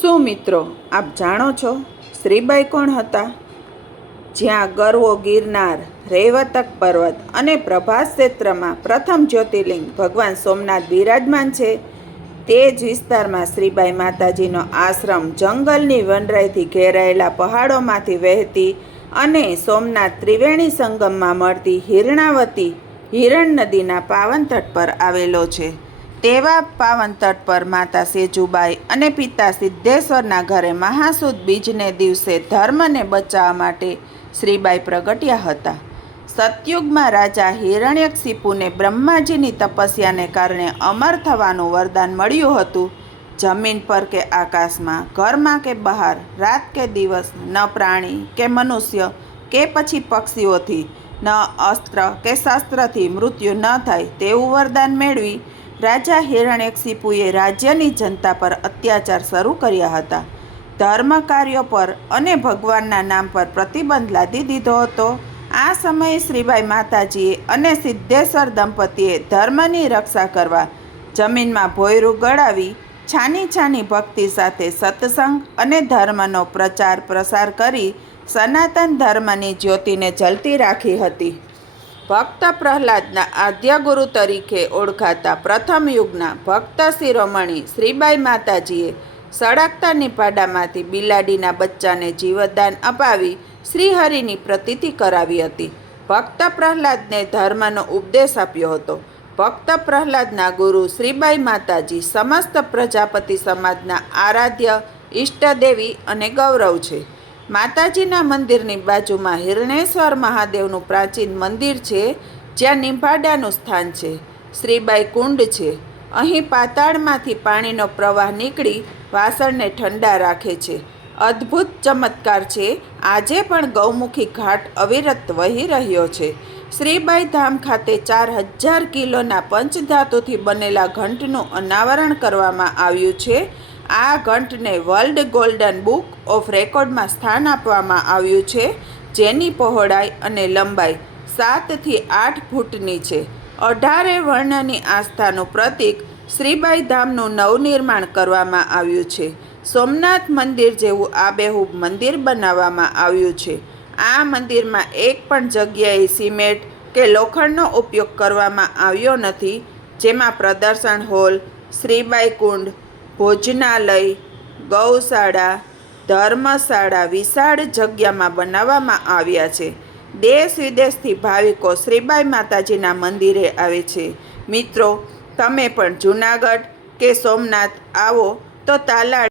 શું મિત્રો આપ જાણો છો શ્રીબાઈ કોણ હતા? જ્યાં ગરવો ગિરનાર, રૈવતક પર્વત અને પ્રભાસ ક્ષેત્રમાં પ્રથમ જ્યોતિર્લિંગ ભગવાન સોમનાથ બિરાજમાન છે, તે જ વિસ્તારમાં શ્રીબાઈ માતાજીનો આશ્રમ જંગલની વનરાઈથી ઘેરાયેલા પહાડોમાંથી વહેતી અને સોમનાથ ત્રિવેણી સંગમમાં મળતી હિરણાવતી હિરણ નદીના પાવન તટ પર આવેલો છે. તેવા પાવન તટ પર માતા સેજુબાઈ અને પિતા સિદ્ધેશ્વરના ઘરે મહાસુદ બીજને દિવસે ધર્મને બચાવવા માટે શ્રીબાઈ પ્રગટ્યા હતા. સતયુગમાં રાજા હિરણ્યકશિપુને બ્રહ્માજીની તપસ્યાને કારણે અમર થવાનું વરદાન મળ્યું હતું. જમીન પર કે આકાશમાં, ઘરમાં કે બહાર, રાત કે દિવસ, ન પ્રાણી કે મનુષ્ય કે પછી પક્ષીઓથી, ન અસ્ત્ર કે શસ્ત્રથી મૃત્યુ ન થાય તેવું વરદાન મેળવી રાજા હિરણ્યકશિપુએ રાજ્યની જનતા પર અત્યાચાર શરૂ કર્યા હતા. ધર્મ કાર્યો પર અને ભગવાનના નામ પર પ્રતિબંધ લાદી દીધો હતો. આ સમયે શ્રીબાઈ માતાજીએ અને સિદ્ધેશ્વર દંપતીએ ધર્મની રક્ષા કરવા જમીનમાં ભોંયરું ગળાવી છાની છાની ભક્તિ સાથે સત્સંગ અને ધર્મનો પ્રચાર પ્રસાર કરી સનાતન ધર્મની જ્યોતિને જલતી રાખી હતી. ભક્ત પ્રહલાદના આદ્ય ગુરુ તરીકે ઓળખાતા પ્રથમ યુગના ભક્ત શિરોમણી શ્રીબાઈ માતાજીએ સળગતા નીપાડામાંથી બિલાડીના બચ્ચાને જીવતદાન અપાવી શ્રીહરિની પ્રતીતિ કરાવી હતી. ભક્ત પ્રહલાદને ધર્મનો ઉપદેશ આપ્યો હતો. ભક્ત પ્રહલાદના ગુરુ શ્રીબાઈ માતાજી સમસ્ત પ્રજાપતિ સમાજના આરાધ્ય ઈષ્ટદેવી અને ગૌરવ છે. માતાજીના મંદિરની બાજુમાં હિરણેશ્વર મહાદેવનું પ્રાચીન મંદિર છે, જ્યાં નીપાડાનું સ્થાન છે. શ્રીબાઈ કુંડ છે. અહીં પાતાળમાંથી પાણીનો પ્રવાહ નીકળી વાસણને ઠંડા રાખે છે. અદ્ભુત ચમત્કાર છે. આજે પણ ગૌમુખી ઘાટ અવિરત વહી રહ્યો છે. શ્રીબાઈ ધામ ખાતે 4000 કિલોના પંચધાતુથી બનેલા ઘંટનું અનાવરણ કરવામાં આવ્યું છે. આ ઘંટને વર્લ્ડ ગોલ્ડન બુક ઓફ રેકોર્ડમાં સ્થાન આપવામાં આવ્યું છે, જેની પહોળાઈ અને લંબાઈ 7 થી 8 ફૂટની છે. 18 વર્ણની આસ્થાનું પ્રતીક શ્રીબાઈ ધામનું નવનિર્માણ કરવામાં આવ્યું છે. સોમનાથ મંદિર જેવું આબેહૂબ મંદિર બનાવવામાં આવ્યું છે. આ મંદિરમાં એક પણ જગ્યાએ સિમેન્ટ કે લોખંડનો ઉપયોગ કરવામાં આવ્યો નથી. જેમાં પ્રદર્શન હોલ, શ્રીબાઈ કુંડ, ભોજનાલય, ગૌશાળા, ધર્મશાળા વિશાળ જગ્યામાં બનાવવામાં આવ્યા છે. દેશ વિદેશથી ભાવિકો શ્રીબાઈ માતાજીના મંદિરે આવે છે. મિત્રો, તમે પણ જૂનાગઢ કે સોમનાથ આવો તો તાલાળા